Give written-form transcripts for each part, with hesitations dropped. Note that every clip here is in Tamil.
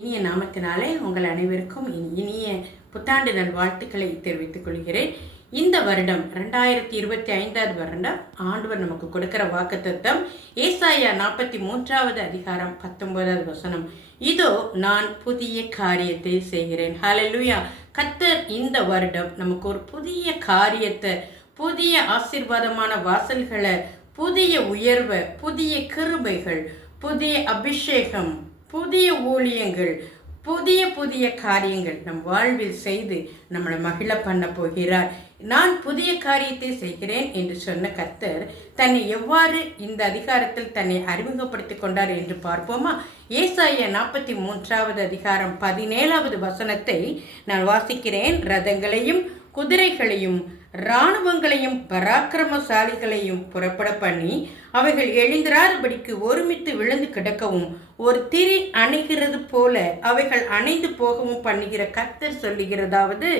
இனிய நாமத்தினாலே உங்கள் அனைவருக்கும் இனிய புத்தாண்டு நல்வாழ்த்துக்களை தெரிவித்துக் கொள்கிறேன். இந்த வருடம் 2025 வருடம் ஆண்டவர் நமக்கு கொடுக்கிற வாக்குத்தத்தம் ஏசாயா 43வது அதிகாரம் 19வது வசனம். இதோ நான் புதிய காரியத்தை செய்கிறேன். ஹல்லேலூயா. கர்த்தர் இந்த வருடம் நமக்கு ஒரு புதிய காரியத்தை, புதிய ஆசீர்வாதமான வாசல்களை, புதிய உயர்வை, புதிய கிருபைகள், புதிய அபிஷேகம், புதிய ஊழியங்கள், புதிய புதிய காரியங்கள் நம் வாழ்வில் செய்து நம்மளை மகிழ பண்ண போகிறார். நான் புதிய காரியத்தை செய்கிறேன் என்று சொன்ன கர்த்தர் தன்னை எவ்வாறு இந்த அதிகாரத்தில் தன்னை அறிமுகப்படுத்திக் கொண்டார் என்று பார்ப்போமா? ஏசாயா 43வது அதிகாரம் 17வது வசனத்தை நான் வாசிக்கிறேன். ரதங்களையும் குதிரைகளையும் இராணுவங்களையும் பராக்கிரமசாலிகளையும் புறப்பட பண்ணி அவைகள் எழுந்திராதபடிக்கு ஒருமித்து விழுந்து கிடக்கவும் ஒரு திரி அணைகிறது போல அவைகள் அணைந்து போகவும் பண்ணுகிற கர்த்தர் சொல்லுகிறதாவது,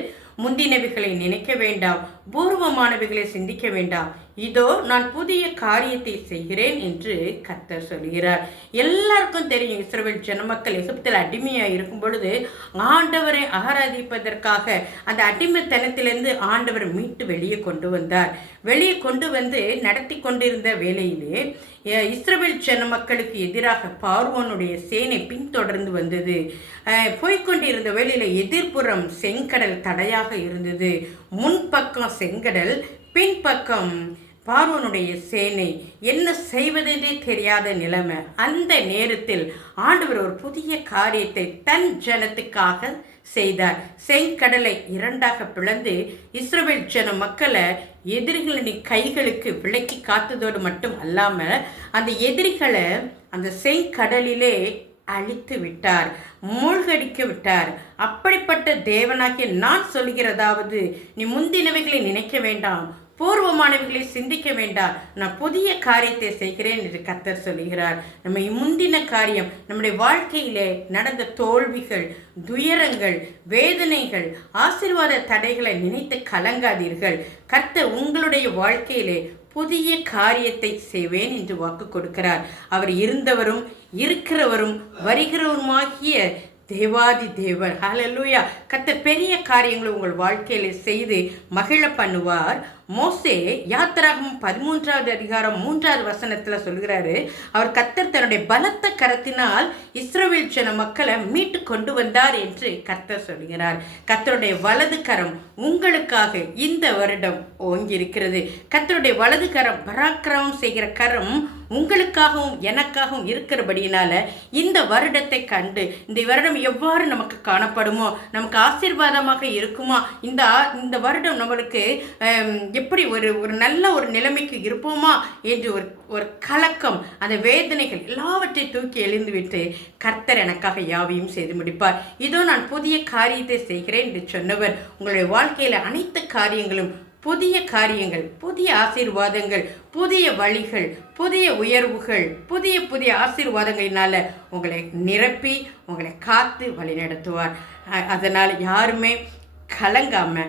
முந்தினவைகளை நினைக்க வேண்டாம், பூர்வமானவைகளை சிந்திக்க வேண்டாம், இதோ நான் புதிய காரியத்தை செய்கிறேன் என்று கர்த்தர் சொல்கிறார். எல்லாருக்கும் தெரியும், இஸ்ரவேல் ஜனமக்கள் எகிப்தில் அடிமையாக இருக்கும் பொழுது ஆண்டவரை ஆராதிப்பதற்காக அந்த அடிமைத்தனத்திலிருந்து ஆண்டவர் மீட்டு வெளியே கொண்டு வந்தார். வெளியே கொண்டு வந்து நடத்தி கொண்டிருந்த வேளையிலே இஸ்ரவேல் ஜனமக்களுக்கு எதிராக பார்வோனுடைய சேனை பின்தொடர்ந்து வந்தது. போய்கொண்டிருந்த வேளையில் எதிர்ப்புறம் செங்கடல் தடையாக இருந்தது. முன்பக்கம் செங்கடல், பின்பக்கம் பார்வோனுடைய சேனை. என்ன செய்வதென்றே தெரியாத நிலைமை. அந்த நேரத்தில் ஆண்டவர் ஒரு புதிய காரியத்தை தன் ஜனத்துக்காக செய்தார். செங்கடலை இரண்டாக பிளந்து இஸ்ரவேல் ஜன மக்களை எதிரிகளின் கைகளுக்கு விலக்கி காத்ததோடு மட்டும் அல்லாமல் அந்த எதிரிகளை அந்த செங்கடலிலே அழித்து விட்டார், மூழ்கடிக்க விட்டார். அப்படிப்பட்ட தேவனாகிய நான் சொல்கிறதாவது, நீ முந்தினவைகளை நினைக்க வேண்டாம், பூர்வமானவைகளை சிந்திக்க வேண்டாம், நான் புதிய காரியத்தை செய்கிறேன் என்று கர்த்தர் சொல்கிறார். நம்ம முந்தின காரியம், நம்முடைய காரியத்திலே நடந்த தோல்விகள், துயரங்கள், வேதனைகள், ஆசீர்வாத தடைகளை நினைத்து கலங்காதீர்கள். கர்த்தர் உங்களுடைய வாழ்க்கையிலே புதிய காரியத்தை செய்வேன் என்று வாக்கு கொடுக்கிறார். அவர் இருந்தவரும் இருக்கிறவரும் வருகிறவருமாகிய தேவாதி தேவர். ஹல்லேலூயா. கர்த்தர் பெரிய காரியங்களை உங்கள் வாழ்க்கையில செய்து மகிழ பண்ணுவார். மோசே யாத்திராகமம் 13வது அதிகாரம் 3வது வசனத்தில் சொல்கிறாரு, அவர் கர்த்தர் தன்னுடைய பலத்த கரத்தினால் இஸ்ரவேல் ஜன மக்களை மீட்டு கொண்டு வந்தார் என்று கர்த்தர் சொல்கிறார். கர்த்தருடைய வலது கரம் உங்களுக்காக இந்த வருடம் ஓங்கியிருக்கிறது. கர்த்தருடைய வலது கரம், பராக்கிரமம் செய்கிற கரம் உங்களுக்காகவும் எனக்காகவும் இருக்கிறபடியினால இந்த வருடத்தை கண்டு, இந்த வருடம் எவ்வாறு நமக்கு காணப்படுமோ, நமக்கு ஆசீர்வாதமாக இருக்குமா, இந்த வருடம் நம்மளுக்கு எப்படி ஒரு நல்ல ஒரு நிலைமைக்கு இருப்போமா என்று ஒரு கலக்கம், அந்த வேதனைகள் எல்லாவற்றை தூக்கி எழுந்துவிட்டு கர்த்தர் எனக்காக யாவையும் செய்து முடிப்பார். இதோ நான் புதிய காரியத்தை செய்கிறேன் என்று சொன்னவர் உங்களுடைய வாழ்க்கையில் அனைத்து காரியங்களும், புதிய காரியங்கள், புதிய ஆசீர்வாதங்கள், புதிய வழிகள், புதிய உயர்வுகள், புதிய புதிய ஆசீர்வாதங்களினால உங்களை நிரப்பி உங்களை காத்து வழி நடத்துவார். அதனால் யாருமே கலங்காம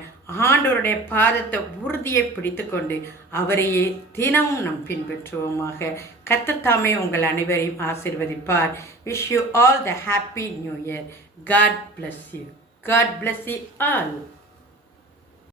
ஆண்டவருடைய பாதத்தை உறுதியை பிடித்து கொண்டு அவரையே தினமும் நம் பின்பற்றுவோமாக. கர்த்தர் தாமே உங்கள் அனைவரையும் ஆசீர்வதிப்பார். Wish you all the happy new year. God bless you. God bless you all.